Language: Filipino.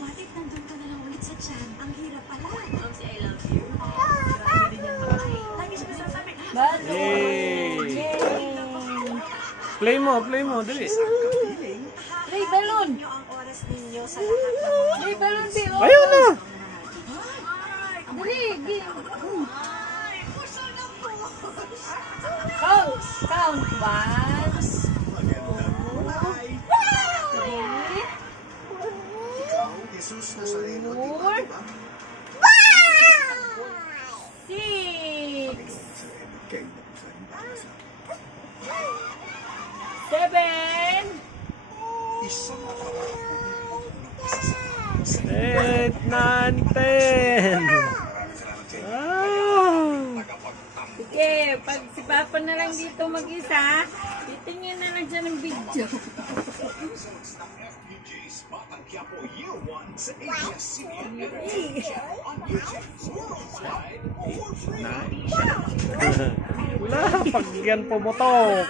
What if nandun ka na lang ulit sa tiyan? Ang hirap pala. Si I love you. Lagi siya nasasabi. Yay! Play mo, dali. Play balloon. Ang oras ninyo sa lahat ng Play balloon, Bio. Ayaw na! Dali, game. Count. Count. 8, 9, 10. Sige, pag si Papa na lang dito mag-isa, titingin na lang siya ng video. Wala, pag yan pumutok.